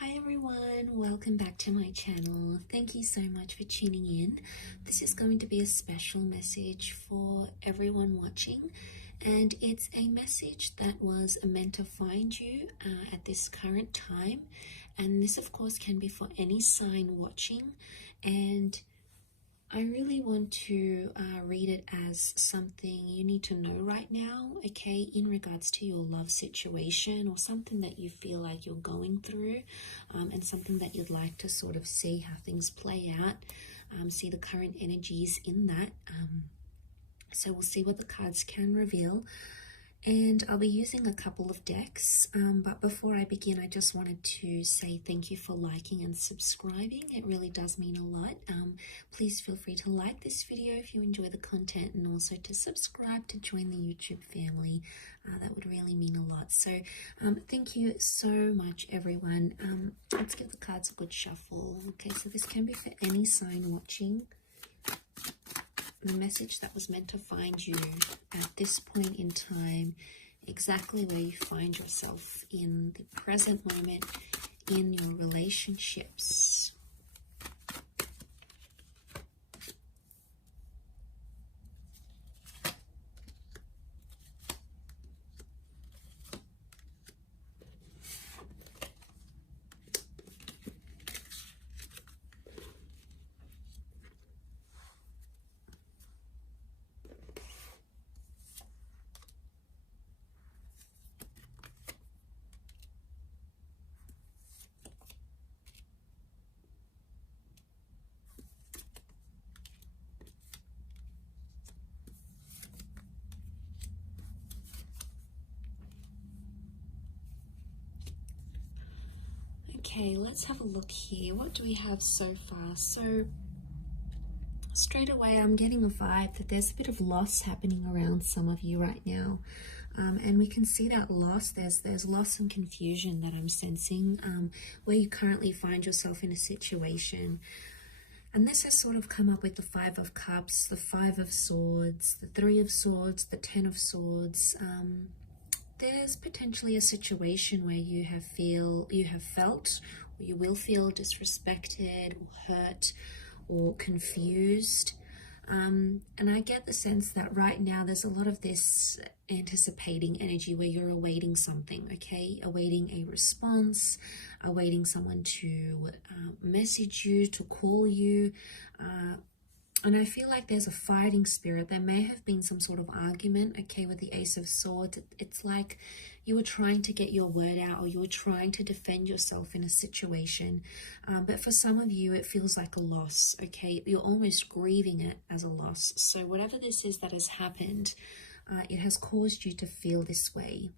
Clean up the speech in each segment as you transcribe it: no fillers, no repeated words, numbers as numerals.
Hi everyone, welcome back to my channel. Thank you so much for tuning in. This is going to be a special message for everyone watching, and it's a message that was meant to find you at this current time. And this of course can be for any sign watching, and I really want to read it as something you need to know right now, okay, in regards to your love situation or something that you feel like you're going through, and something that you'd like to sort of see how things play out, see the current energies in that. So we'll see what the cards can reveal. And I'll be using a couple of decks, but before I begin, I just wanted to say thank you for liking and subscribing. It really does mean a lot. Please feel free to like this video if you enjoy the content, and also to subscribe to join the YouTube family. That would really mean a lot. So thank you so much, everyone. Let's give the cards a good shuffle. Okay, so this can be for any sign watching. The message that was meant to find you at this point in time, exactly where you find yourself in the present moment in your relationships. Okay, let's have a look here. What do we have so far? So straight away, I'm getting a vibe that there's a bit of loss happening around some of you right now. And we can see that loss. There's loss and confusion that I'm sensing where you currently find yourself in a situation. And this has sort of come up with the Five of Cups, the Five of Swords, the Three of Swords, the Ten of Swords. There's potentially a situation where you have felt, or you will feel disrespected or hurt or confused. And I get the sense that right now there's a lot of this anticipating energy where you're awaiting something, okay? Awaiting a response, awaiting someone to message you, to call you. And I feel like there's a fighting spirit. There may have been some sort of argument, okay, with the Ace of Swords. It's like you were trying to get your word out, or you were trying to defend yourself in a situation. But for some of you, it feels like a loss, okay? You're almost grieving it as a loss. So whatever this is that has happened, it has caused you to feel this way.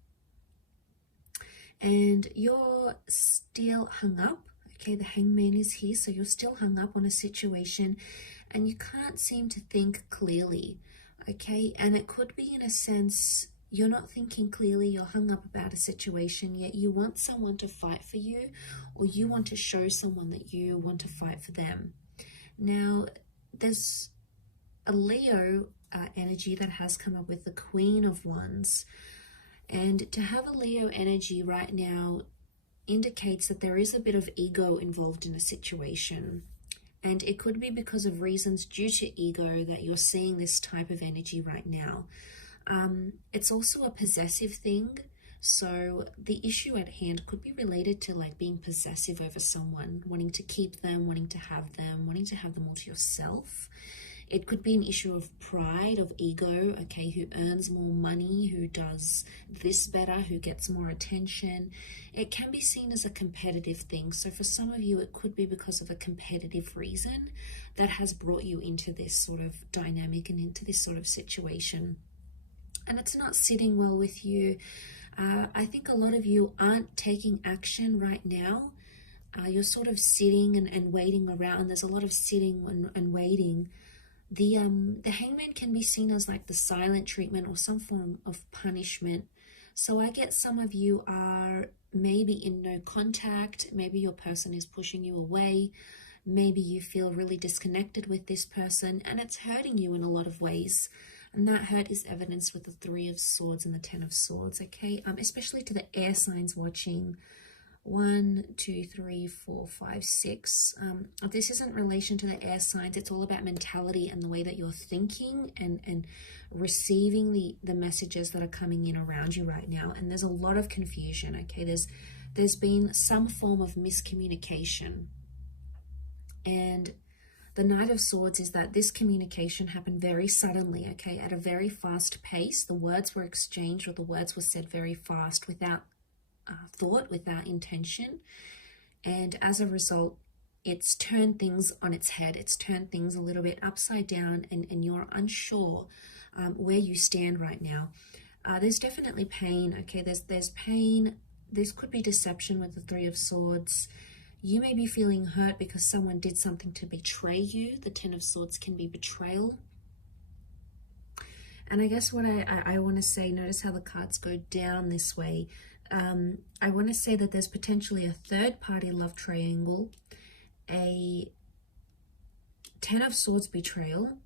And you're still hung up, okay? The Hangman is here, so you're still hung up on a situation, and you can't seem to think clearly, okay? And it could be in a sense you're not thinking clearly, you're hung up about a situation, yet you want someone to fight for you, or you want to show someone that you want to fight for them. Now, there's a Leo energy that has come up with the Queen of Wands. And to have a Leo energy right now indicates that there is a bit of ego involved in a situation. And it could be because of reasons due to ego that you're seeing this type of energy right now. It's also a possessive thing. So the issue at hand could be related to like being possessive over someone, wanting to keep them, wanting to have them all to yourself. It could be an issue of pride, of ego, okay, who earns more money, who does this better, who gets more attention. It can be seen as a competitive thing. So for some of you, it could be because of a competitive reason that has brought you into this sort of dynamic and into this sort of situation. And it's not sitting well with you. I think a lot of you aren't taking action right now. You're sort of sitting and waiting around. There's a lot of sitting and waiting. The Hangman can be seen as like the silent treatment or some form of punishment. So I get some of you are maybe in no contact. Maybe your person is pushing you away. Maybe you feel really disconnected with this person, and it's hurting you in a lot of ways. And that hurt is evidenced with the Three of Swords and the Ten of Swords, okay? Especially to the air signs watching. 1, 2, 3, 4, 5, 6. This isn't in relation to the air signs. It's all about mentality and the way that you're thinking and receiving the messages that are coming in around you right now. And there's a lot of confusion, okay? There's been some form of miscommunication. And the Knight of Swords is that this communication happened very suddenly, okay, at a very fast pace. The words were exchanged, or the words were said very fast, without thought, without intention. And as a result, it's turned things on its head. It's turned things a little bit upside down, and you're unsure where you stand right now. There's definitely pain, okay? There's pain. This could be deception with the Three of Swords. You may be feeling hurt because someone did something to betray you. The Ten of Swords can be betrayal. And I guess what I want to say, notice how the cards go down this way. I want to say that there's potentially a third-party love triangle, a Ten of Swords betrayal,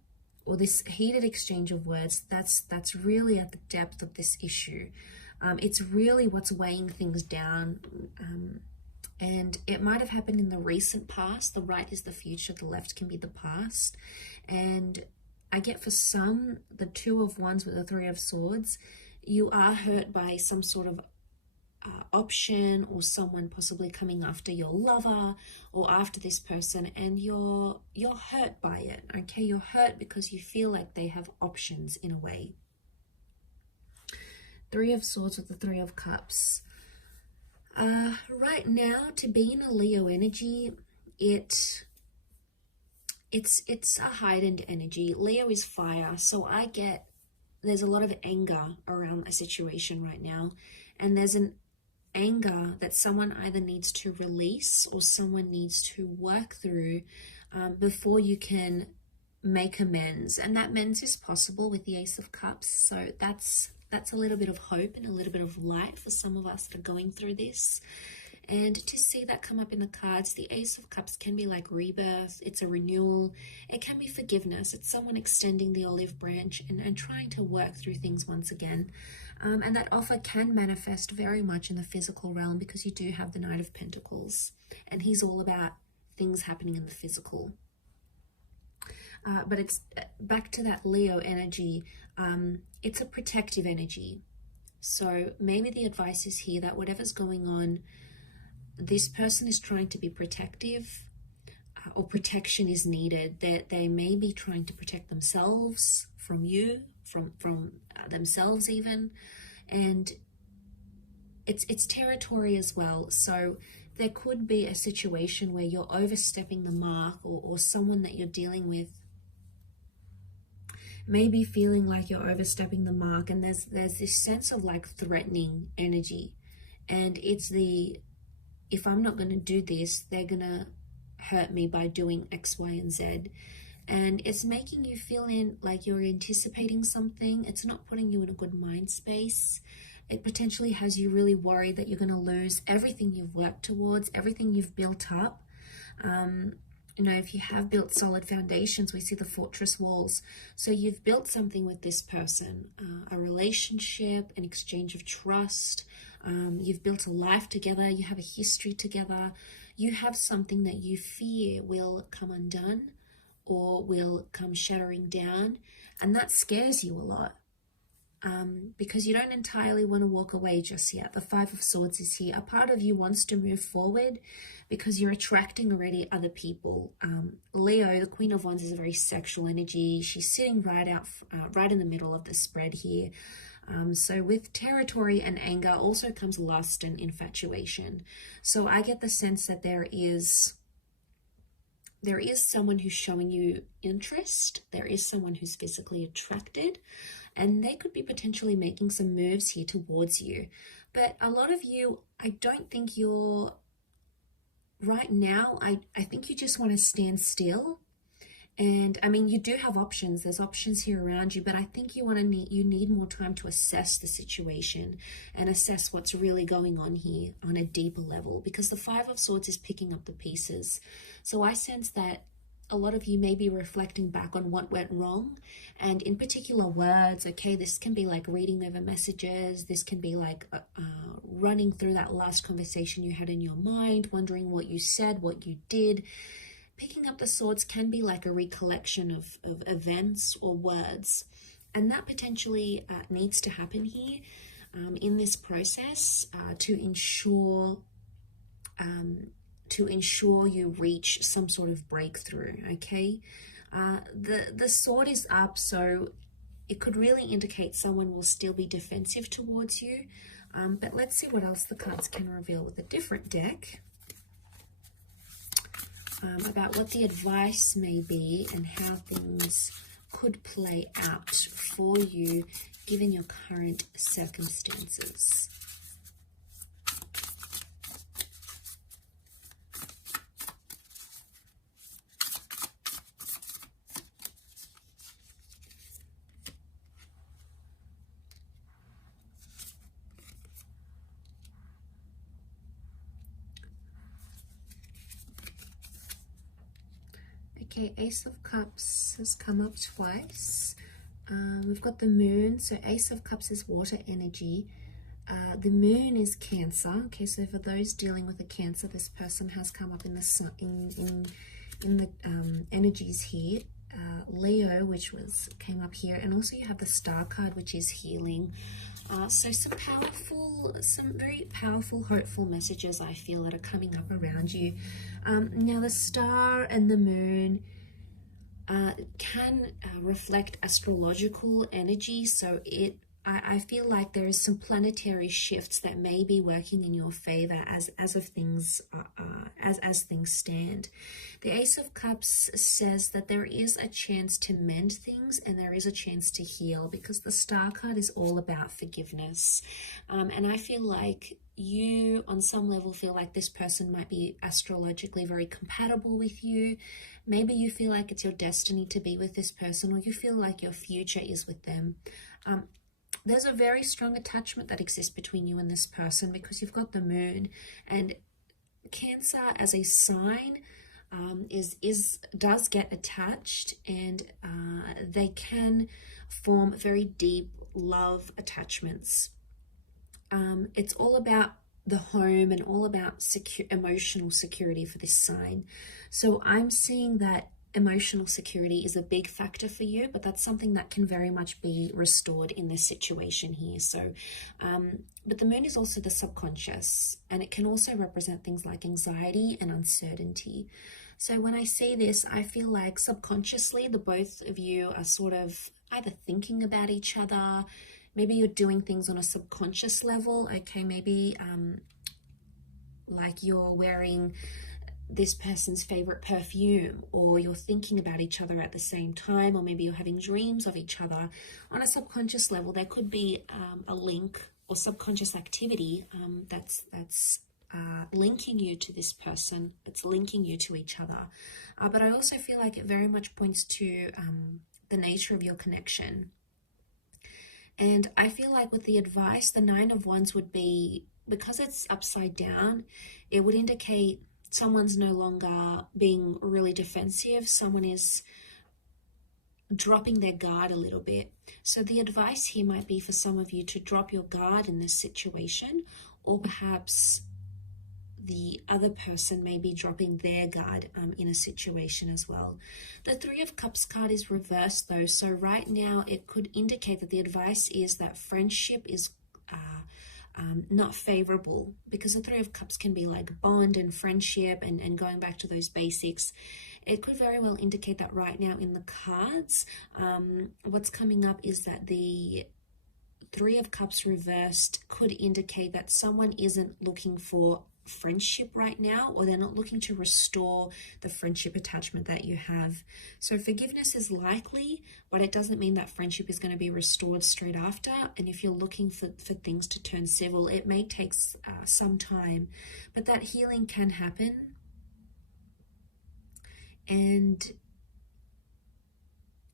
or this heated exchange of words. That's really at the depth of this issue. It's really what's weighing things down. And it might have happened in the recent past. The right is the future, the left can be the past. And I get for some, the Two of Wands with the Three of Swords, you are hurt by some sort of option, or someone possibly coming after your lover or after this person, and you're hurt by it, okay? You're hurt because you feel like they have options in a way. Three of Swords with the Three of Cups. Right now, to be in a Leo energy, it's a heightened energy. Leo is fire, so there's a lot of anger around a situation right now, and there's an anger that someone either needs to release or someone needs to work through before you can make amends. And that amends is possible with the Ace of Cups, so that's a little bit of hope and a little bit of light for some of us that are going through this. And to see that come up in the cards, the Ace of Cups can be like rebirth. It's a renewal. It can be forgiveness. It's someone extending the olive branch and trying to work through things once again. And that offer can manifest very much in the physical realm, because you do have the Knight of Pentacles, and he's all about things happening in the physical. But it's back to that Leo energy. It's a protective energy. So maybe the advice is here that whatever's going on, this person is trying to be protective, or protection is needed. They may be trying to protect themselves from you, from themselves even. And it's territory as well. So there could be a situation where you're overstepping the mark, or someone that you're dealing with maybe feeling like you're overstepping the mark, and there's this sense of like threatening energy, and it's if I'm not going to do this, they're going to hurt me by doing X, Y, and Z. And it's making you feel like you're anticipating something. It's not putting you in a good mind space. It potentially has you really worried that you're going to lose everything you've worked towards, everything you've built up. You know, if you have built solid foundations, we see the fortress walls. So you've built something with this person, a relationship, an exchange of trust. You've built a life together. You have a history together. You have something that you fear will come undone or will come shattering down. And that scares you a lot. Because you don't entirely want to walk away just yet. The Five of Swords is here. A part of you wants to move forward because you're attracting already other people. Leo, the Queen of Wands, is a very sexual energy. She's sitting right in the middle of the spread here. So with territory and anger also comes lust and infatuation. So I get the sense that there is someone who's showing you interest. There is someone who's physically attracted, and they could be potentially making some moves here towards you. But a lot of you, I don't think you're right now. I think you just want to stand still. And I mean, you do have options. There's options here around you, but I think you need more time to assess the situation and assess what's really going on here on a deeper level, because the Five of Swords is picking up the pieces. So I sense that a lot of you may be reflecting back on what went wrong, and in particular words. Okay, this can be like reading over messages. This can be like running through that last conversation you had in your mind, wondering what you said, what you did. Picking up the swords can be like a recollection of events or words, and that potentially needs to happen here in this process to ensure you reach some sort of breakthrough. Okay, the sword is up, so it could really indicate someone will still be defensive towards you. But let's see what else the cards can reveal with a different deck about what the advice may be and how things could play out for you given your current circumstances. Okay, Ace of Cups has come up twice. We've got the Moon. So Ace of Cups is water energy. The Moon is Cancer. Okay, so for those dealing with a Cancer, this person has come up in the energies here. Leo, which came up here, and also you have the Star card, which is healing. So some very powerful, hopeful messages I feel that are coming up around you. Now the Star and the Moon can reflect astrological energy, so I feel like there is some planetary shifts that may be working in your favor as things stand. The Ace of Cups says that there is a chance to mend things and there is a chance to heal, because the Star card is all about forgiveness. And I feel like you, on some level, feel like this person might be astrologically very compatible with you. Maybe you feel like it's your destiny to be with this person, or you feel like your future is with them. There's a very strong attachment that exists between you and this person, because you've got the Moon, and Cancer as a sign does get attached, and they can form very deep love attachments. It's all about the home and all about emotional security for this sign. So I'm seeing that emotional security is a big factor for you, but that's something that can very much be restored in this situation here. So, but the Moon is also the subconscious, and it can also represent things like anxiety and uncertainty. So when I say this, I feel like subconsciously the both of you are sort of either thinking about each other. Maybe you're doing things on a subconscious level. Okay, maybe like you're wearing this person's favorite perfume, or you're thinking about each other at the same time, or maybe you're having dreams of each other. On a subconscious level, there could be a link or subconscious activity that's linking you to this person. It's linking you to each other. But I also feel like it very much points to the nature of your connection. And I feel like with the advice, the Nine of Wands would be, because it's upside down, it would indicate someone's no longer being really defensive. Someone is dropping their guard a little bit. So the advice here might be for some of you to drop your guard in this situation, or perhaps the other person may be dropping their guard in a situation as well. The Three of Cups card is reversed though, so right now it could indicate that the advice is that friendship is not favorable, because the Three of Cups can be like bond and friendship and going back to those basics. It could very well indicate that right now in the cards, what's coming up is that the Three of Cups reversed could indicate that someone isn't looking for friendship right now, or they're not looking to restore the friendship attachment that you have. So forgiveness is likely, but it doesn't mean that friendship is going to be restored straight after. And if you're looking for things to turn civil, it may take some time, but that healing can happen. And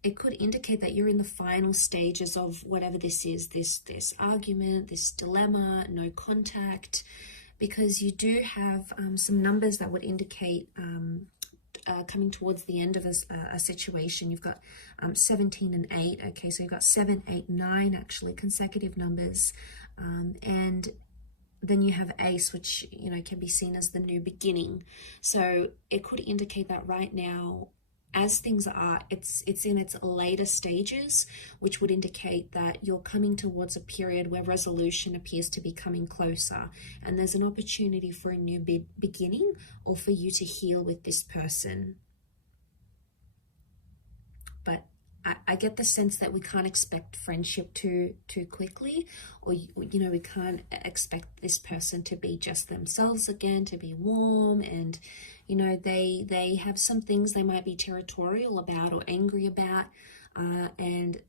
it could indicate that you're in the final stages of whatever this is, this argument, this dilemma, no contact, because you do have some numbers that would indicate coming towards the end of a situation. You've got 17 and 8. Okay, so you've got 7, 8, 9 actually consecutive numbers, and then you have Ace, which, you know, can be seen as the new beginning. So it could indicate that right now, as things are, it's in its later stages, which would indicate that you're coming towards a period where resolution appears to be coming closer, and there's an opportunity for a new beginning, or for you to heal with this person. But I get the sense that we can't expect friendship too quickly, or you know, we can't expect this person to be just themselves again, to be warm, and you know, they have some things they might be territorial about or angry about, and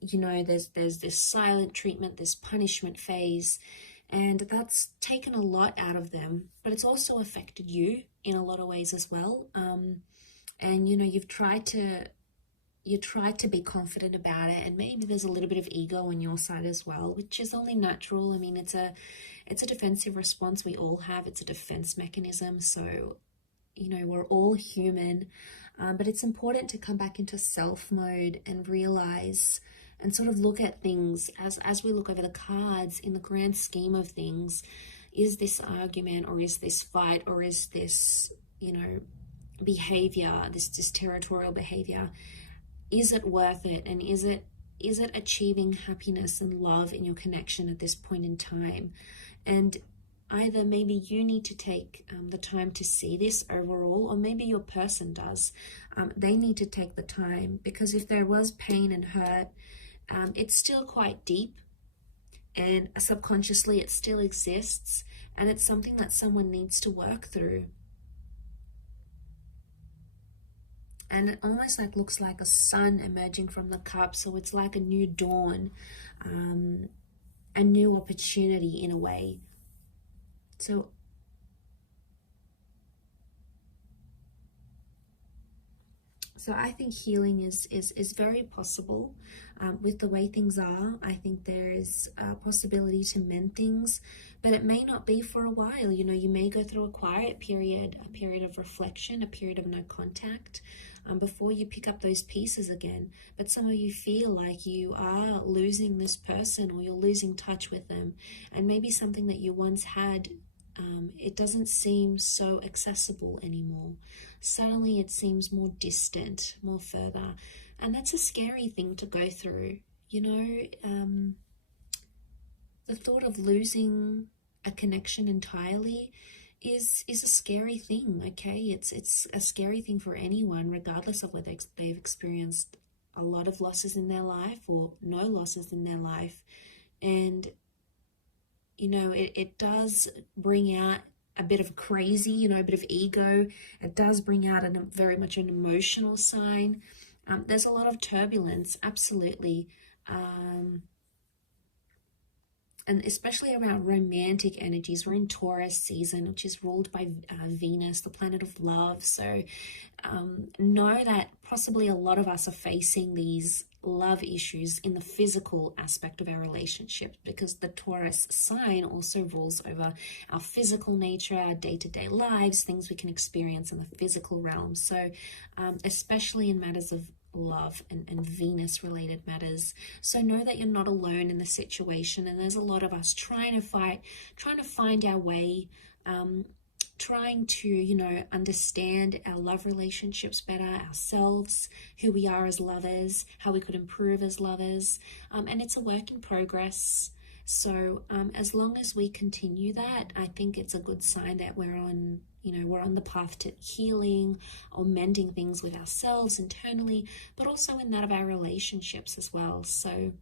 you know, there's this silent treatment, this punishment phase, and that's taken a lot out of them, but it's also affected you in a lot of ways as well. And you know, you tried to be confident about it, and maybe there's a little bit of ego on your side as well, which is only natural. I mean, it's a defensive response we all have. It's a defense mechanism. So, you know, we're all human, but it's important to come back into self mode and realize and sort of look at things as we look over the cards in the grand scheme of things. Is this argument, or is this fight, or is this, you know, behavior, this territorial behavior, is it worth it? And is it achieving happiness and love in your connection at this point in time? And either maybe you need to take the time to see this overall, or maybe your person does. They need to take the time, because if there was pain and hurt, it's still quite deep, and subconsciously it still exists, and it's something that someone needs to work through. And it almost like looks like a sun emerging from the cup. So it's like a new dawn, a new opportunity in a way. So I think healing is very possible with the way things are. I think there is a possibility to mend things, but it may not be for a while. You know, you may go through a quiet period, a period of reflection, a period of no contact, before you pick up those pieces again. But some of you feel like you are losing this person, or you're losing touch with them, and maybe something that you once had, it doesn't seem so accessible anymore. Suddenly it seems more distant, more further, and that's a scary thing to go through. You know, the thought of losing a connection entirely is a scary thing. Okay, it's a scary thing for anyone, regardless of whether they've experienced a lot of losses in their life or no losses in their life. And you know, it does bring out a bit of crazy, you know, a bit of ego. It does bring out very much an emotional sign. There's a lot of turbulence, absolutely. And especially around romantic energies. We're in Taurus season, which is ruled by Venus, the planet of love. So know that possibly a lot of us are facing these love issues in the physical aspect of our relationship, because the Taurus sign also rules over our physical nature, our day-to-day lives, things we can experience in the physical realm. So especially in matters of love and Venus related matters. So know that you're not alone in the situation, and there's a lot of us trying to find our way, trying to, you know, understand our love relationships better, ourselves, who we are as lovers, how we could improve as lovers, and it's a work in progress. So as long as we continue that, I think it's a good sign that we're on the path to healing or mending things with ourselves internally, but also in that of our relationships as well. So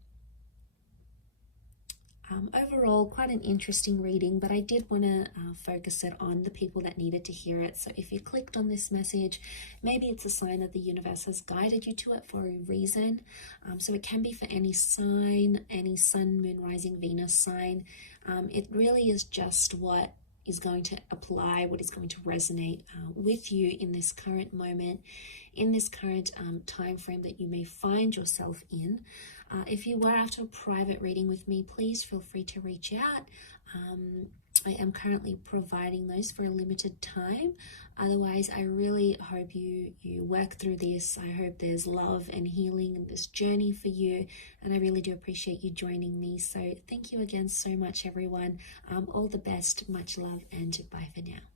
overall, quite an interesting reading, but I did want to focus it on the people that needed to hear it. So if you clicked on this message, maybe it's a sign that the universe has guided you to it for a reason. So it can be for any sign, any sun, moon, rising, Venus sign. It really is just what is going to apply, what is going to resonate with you in this current moment, in this current time frame that you may find yourself in. If you were after a private reading with me, please feel free to reach out. I am currently providing those for a limited time. Otherwise, I really hope you work through this. I hope there's love and healing in this journey for you, and I really do appreciate you joining me. So thank you again so much, everyone. All the best, much love, and bye for now.